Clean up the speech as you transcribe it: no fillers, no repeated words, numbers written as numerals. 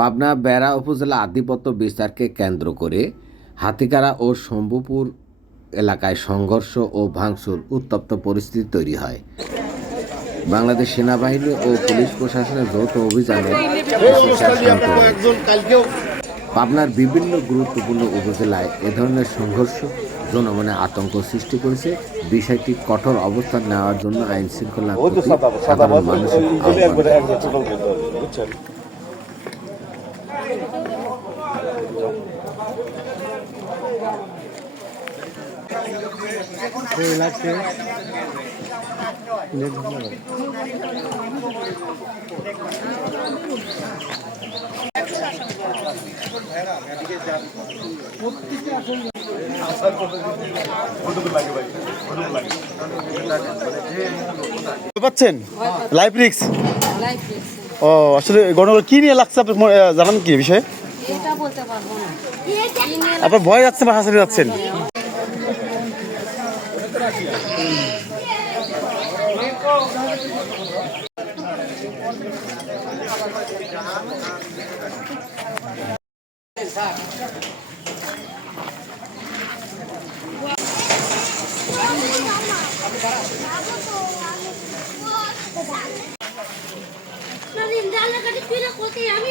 পাবনা বেড়া উপজেলা আধিপত্য বিস্তারকে কেন্দ্র করে হাতিগাড়া ও শম্ভুপুর এলাকায় সংঘর্ষ ও ভাঙচুর উত্তপ্ত পরিস্থিতি তৈরি হয়। বাংলাদেশ সেনাবাহিনী ও পুলিশ প্রশাসনের যৌথ অভিযানে পাবনার বিভিন্ন গুরুত্বপূর্ণ উপজেলায় এ ধরনের সংঘর্ষ জনমনে আতঙ্ক সৃষ্টি করেছে। বিষয়টি কঠোর অবস্থান নেওয়ার জন্য আইন শৃঙ্খলা সাধারণ মানুষের পাচ্ছেন লাইফ রিস্ক। ও আসলে গণগণ কি নিয়ে লাগছে আপনি জানান কি বিষয়ে? এটা বলতে পারবো না। আপনার ভয় যাচ্ছে বা হাসাতে যাচ্ছেন? আমি